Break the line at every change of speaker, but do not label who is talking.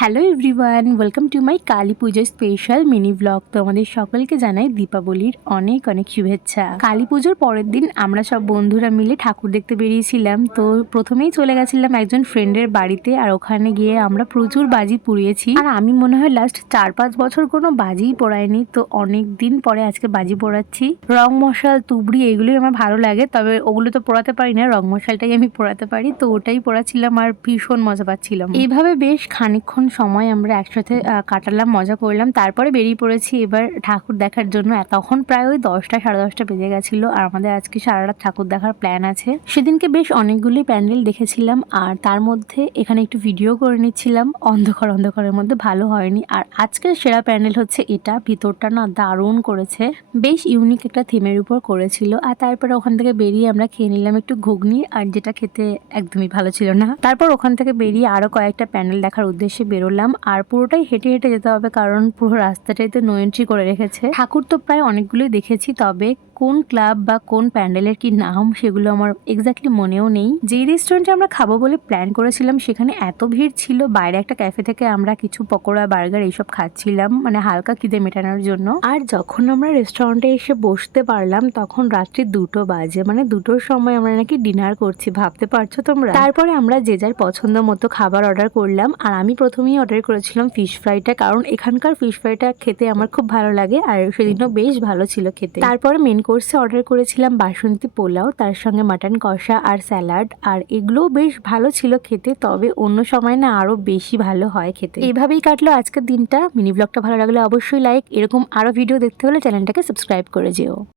Hello everyone, welcome to my Kali Puja special mini blog তো আমাদের সকলকে জানাই দীপাবলির অনেক অনেক শুভেচ্ছা। কালী পুজোর পরের দিন আমরা সব বন্ধুরা মিলে ঠাকুর দেখতে বেরিয়েছিলাম। তো প্রথমেই চলে গেছিলাম একজন ফ্রেন্ডের বাড়িতে আর ওখানে গিয়ে আমরা প্রচুর বাজি পুড়িয়েছি। আর আমি মনে হয় লাস্ট চার পাঁচ বছর কোনো বাজিই পোড়াইনি। তো অনেক দিন পরে আজকে বাজি পোড়াচ্ছি। রং মশাল, তুবড়ি এগুলোই আমার ভালো লাগে। তবে ওগুলো তো পোড়াতে পারি না, রং মশালটাই আমি পোড়াতে পারি। তো ওটাই পোড়াচ্ছিলাম আর ভীষণ মজা পাচ্ছিলাম। এইভাবে বেশ খানিকক্ষণ সময় আমরা একসাথে কাটালাম, মজা করলাম। তারপরে বেরিয়ে পড়েছি এবার ঠাকুর দেখার জন্য। তখন প্রায় ওই দশটা, সাড়ে দশটা বেজে গেছিল। আর আমাদের আজকে সারা রাত ঠাকুর দেখার প্ল্যান আছে। সেদিনকে বেশ অনেকগুলি প্যান্ডেল দেখেছিলাম। আর তার মধ্যে এখানে একটু ভিডিও করে নিচ্ছিলাম। অন্ধকার, অন্ধকারের মধ্যে ভালো হয়নি। আর আজকের সেরা প্যান্ডেল হচ্ছে এটা। ভিতরটা না দারুণ করেছে। বেশ ইউনিক একটা থিমের উপর করেছিল। আর তারপরে ওখান থেকে বেরিয়ে আমরা খেয়ে নিলাম একটু ঘুগনি। আর যেটা খেতে একদমই ভালো ছিল না। তারপর ওখান থেকে বেরিয়ে আরও কয়েকটা প্যান্ডেল দেখার উদ্দেশ্যে বেরোলাম আর পুরোটাই হেঁটে হেঁটে যেতে হবে কারণ পুরো রাস্তাটাই তো নো এন্ট্রি করে রেখেছে। ঠাকুর তো প্রায় অনেকগুলোই দেখেছি, তবে কোন ক্লাব বা কোন প্যান্ডেলের কি নাম সেগুলো আমার এক্স্যাক্টলি মনেও নেই। যেই রেস্টুরেন্টে আমরা খাব বলে প্ল্যান করেছিলাম, সেখানে এত ভিড় ছিল, বাইরে একটা ক্যাফে থেকে আমরা কিছু পকোড়া, বার্গার এইসব খাচ্ছিলাম মানে হালকা খিদে মেটানোর জন্য। আর যখন আমরা রেস্টুরেন্টে এসে বসতে পারলাম, তখন রাত্রি দুটো বাজে মানে দুটোর সময় আমরা নাকি ডিনার করছি, ভাবতে পারছ তোমরা? তারপরে আমরা যে যার পছন্দ মতো খাবার অর্ডার করলাম, আর আমি প্রথমেই অর্ডার করেছিলাম ফিশ ফ্রাইটা কারণ এখানকার ফিশ ফ্রাইটা খেতে আমার খুব ভালো লাগে আর সেদিনও বেশ ভালো ছিল খেতে। তারপরে মেন কোর্সে অর্ডার করেছিলাম বাসন্তী পোলাও, তার সঙ্গে মাটন কষা আর স্যালাড আর এগুলোও বেশ ভালো ছিল খেতে, তবে অন্য সময় না আরও বেশি ভালো হয় খেতে। এইভাবেই কাটলো আজকের দিনটা। মিনি ব্লগটা ভালো লাগলে অবশ্যই লাইক এরকম আরও ভিডিও দেখতে হলে চ্যানেলটাকে সাবস্ক্রাইব করে যেও।